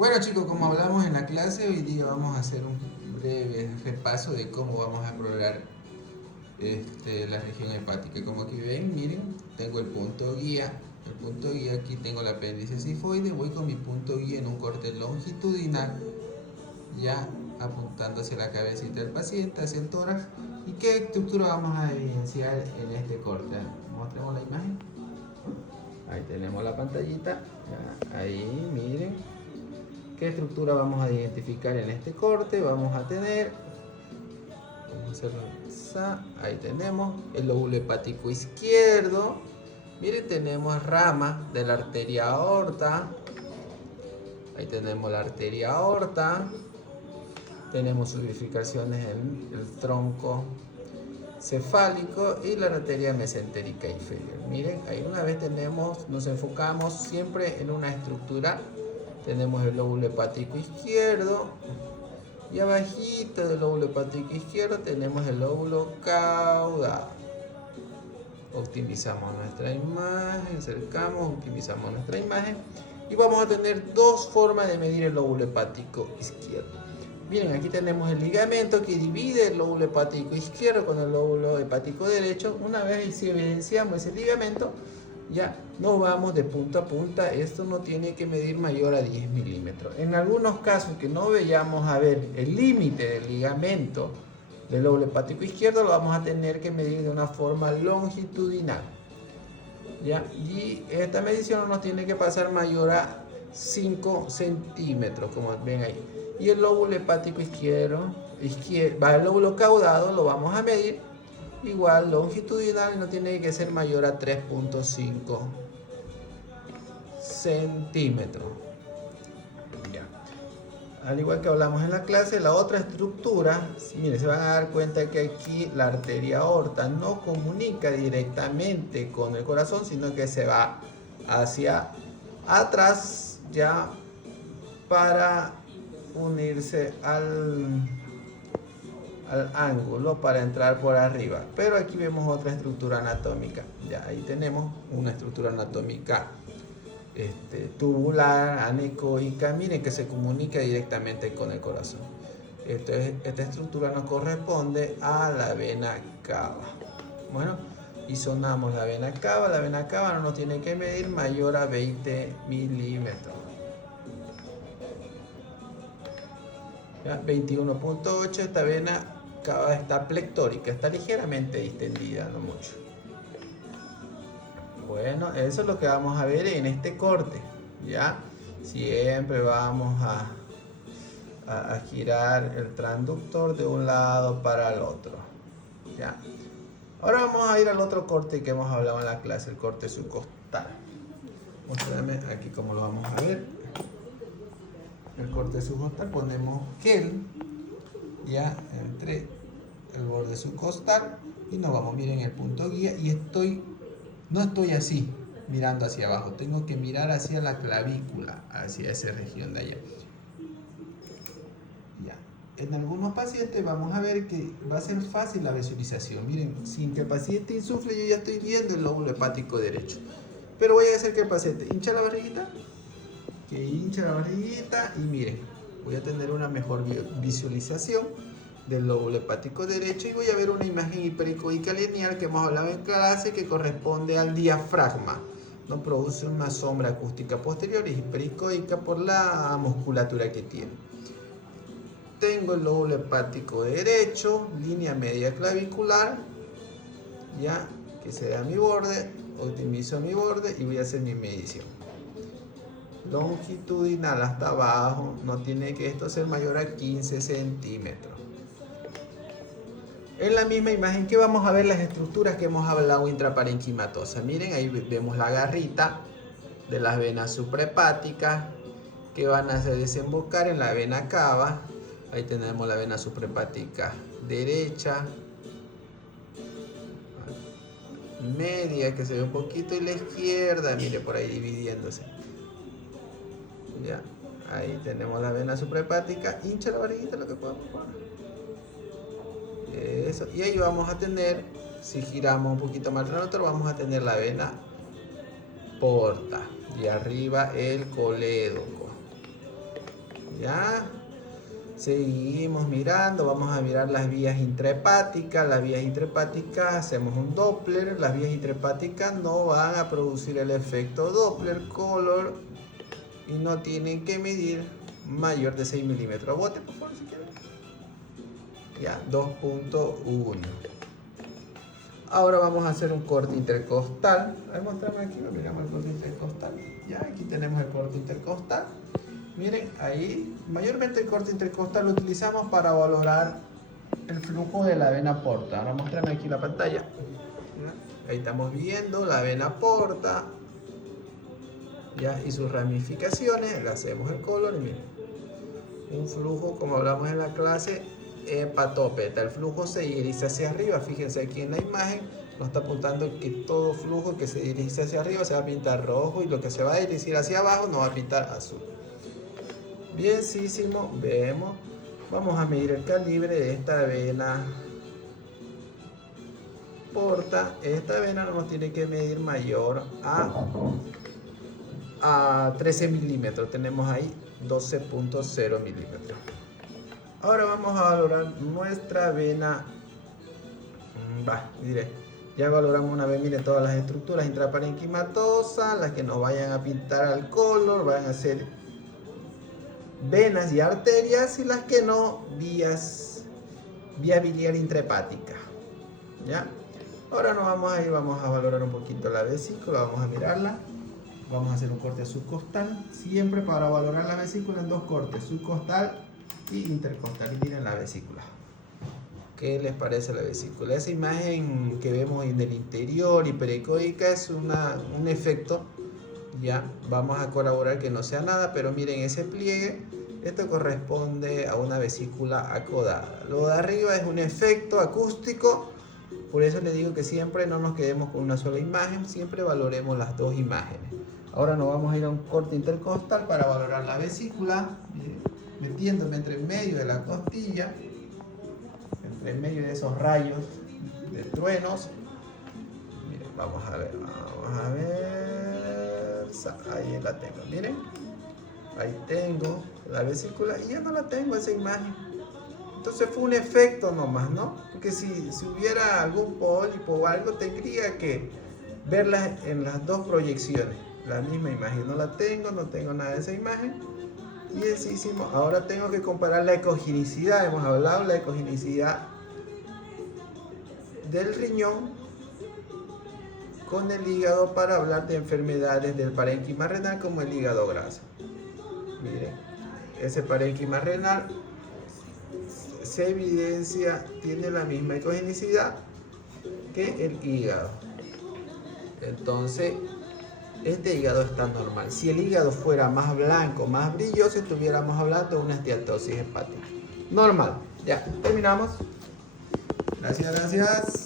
Bueno chicos, como hablamos en la clase, hoy día vamos a hacer un breve repaso de cómo vamos a explorar la región hepática. Como aquí ven, miren, tengo el punto guía. El punto guía, aquí tengo el apéndice sifoide. Voy con mi punto guía en un corte longitudinal, ya apuntando hacia la cabecita del paciente, hacia el tórax. ¿Y qué estructura vamos a evidenciar en este corte? Mostremos la imagen. Ahí tenemos la pantallita. Ya, ahí, miren. ¿Qué estructura vamos a identificar en este corte? Vamos a tener, vamos a hacerlo ahí tenemos el lóbulo hepático izquierdo. Miren, tenemos rama de la arteria aorta. Ahí tenemos la arteria aorta. Tenemos sus bifurcaciones en el tronco cefálico y la arteria mesentérica inferior. Miren, ahí una vez nos enfocamos siempre en una estructura. Tenemos el lóbulo hepático izquierdo y abajito del lóbulo hepático izquierdo tenemos el lóbulo caudal. Optimizamos nuestra imagen, acercamos, optimizamos nuestra imagen y vamos a tener dos formas de medir el lóbulo hepático izquierdo. Miren, aquí tenemos el ligamento que divide el lóbulo hepático izquierdo con el lóbulo hepático derecho. Una vez si evidenciamos ese ligamento, ya nos vamos de punta a punta. Esto no tiene que medir mayor a 10 milímetros. En algunos casos que no veamos a ver el límite del ligamento del lóbulo hepático izquierdo, lo vamos a tener que medir de una forma longitudinal, ¿ya? Y esta medición no nos tiene que pasar mayor a 5 centímetros, como ven ahí. Y el lóbulo hepático izquierdo, el lóbulo caudado lo vamos a medir igual longitudinal y no tiene que ser mayor a 3.5 centímetros. Ya. Al igual que hablamos en la clase, la otra estructura, miren, se van a dar cuenta que aquí la arteria aorta no comunica directamente con el corazón, sino que se va hacia atrás ya para unirse al ángulo para entrar por arriba. Pero aquí vemos otra estructura anatómica. Ya ahí tenemos una estructura anatómica tubular, anecoica. Miren que se comunica directamente con el corazón. Esta estructura nos corresponde a la vena cava. Bueno, y sonamos la vena cava. La vena cava no nos tiene que medir mayor a 20 milímetros. 21.8, esta vena cava está plectórica, está ligeramente distendida, no mucho. Bueno, eso es lo que vamos a ver en este corte, ¿ya? Siempre vamos a girar el transductor de un lado para el otro, ¿ya? Ahora vamos a ir al otro corte que hemos hablado en la clase, el corte subcostal. Muéstrame aquí cómo lo vamos a ver. El corte subcostal, ponemos gel ya entre el borde subcostal y nos vamos. Miren el punto guía y no estoy así mirando hacia abajo, tengo que mirar hacia la clavícula, hacia esa región de allá. Ya. En algunos pacientes vamos a ver que va a ser fácil la visualización. Miren, sin que el paciente insufle, yo ya estoy viendo el lóbulo hepático derecho. Pero voy a hacer que el paciente hincha la barriguita, y miren, voy a tener una mejor visualización del lóbulo hepático derecho y voy a ver una imagen hipericoica lineal que hemos hablado en clase que corresponde al diafragma. No produce una sombra acústica posterior y hipericoica por la musculatura que tiene. Tengo el lóbulo hepático derecho, línea media clavicular, ya que será mi borde, optimizo mi borde y voy a hacer mi medición. Longitudinal hasta abajo, no tiene que esto ser mayor a 15 centímetros. En la misma imagen que vamos a ver las estructuras que hemos hablado intraparenquimatosas. Miren, ahí vemos la garrita de las venas suprahepáticas que van a desembocar en la vena cava. Ahí tenemos la vena suprahepática derecha, media que se ve un poquito y la izquierda, mire por ahí dividiéndose. Ya, ahí tenemos la vena suprahepática, hincha la barriguita lo que podamos poner. Eso, y ahí vamos a tener, si giramos un poquito más alrededor, vamos a tener la vena porta y arriba el colédoco. ¿Ya? Seguimos mirando, vamos a mirar las vías intrahepáticas. Las vías intrahepáticas hacemos un Doppler. Las vías intrahepáticas no van a producir el efecto Doppler color y no tienen que medir mayor de 6 milímetros. Bote, por favor, si quieren. Ya, 2.1. Ahora vamos a hacer un corte intercostal. A ver, mostrame aquí, miramos el corte intercostal. Ya, aquí tenemos el corte intercostal. Miren, ahí, mayormente el corte intercostal lo utilizamos para valorar el flujo de la vena porta. Ahora muéstrame aquí la pantalla. Ahí estamos viendo la vena porta, ya, y sus ramificaciones. Le hacemos el color y miren, un flujo, como hablamos en la clase, hepatópeta. El flujo se dirige hacia arriba. Fíjense aquí en la imagen, nos está apuntando que todo flujo que se dirige hacia arriba se va a pintar rojo y lo que se va a dirigir hacia abajo nos va a pintar azul. Bienísimo, vemos. Vamos a medir el calibre de esta vena porta. Esta vena nos tiene que medir mayor a 13 milímetros. Tenemos ahí 12.0 milímetros. Ahora vamos a valorar nuestra vena. Ya valoramos una vez, miren, todas las estructuras intraparenquimatosas, las que nos vayan a pintar al color, van a ser venas y arterias, y las que no, vía biliar intrahepática. ¿Ya? Ahora nos vamos a ir, vamos a valorar un poquito la vesícula, vamos a mirarla. Vamos a hacer un corte subcostal, siempre para valorar la vesícula en dos cortes, subcostal y intercostal. Y miren la vesícula. ¿Qué les parece la vesícula? Esa imagen que vemos en el interior hiperecoica es un efecto. Ya vamos a colaborar que no sea nada, pero miren ese pliegue, esto corresponde a una vesícula acodada. Lo de arriba es un efecto acústico, por eso les digo que siempre no nos quedemos con una sola imagen, siempre valoremos las dos imágenes. Ahora nos vamos a ir a un corte intercostal para valorar la vesícula, metiéndome entre medio de la costilla, entre medio de esos rayos de truenos. Miren, vamos a ver. Ahí la tengo, miren, ahí tengo la vesícula y ya no la tengo esa imagen. Entonces fue un efecto nomás, ¿no? Porque si hubiera algún pólipo o algo, tendría que verla en las dos proyecciones, la misma imagen. No la tengo, no tengo nada de esa imagen. Y sencillísimo, ahora tengo que comparar la ecogenicidad. Hemos hablado de la ecogenicidad del riñón con el hígado para hablar de enfermedades del parénquima renal como el hígado graso. Miren, ese parénquima renal se evidencia, tiene la misma ecogenicidad que el hígado. Entonces, este hígado está normal. Si el hígado fuera más blanco, más brilloso, estuviéramos hablando de una esteatosis hepática. Normal. Ya, terminamos. Gracias.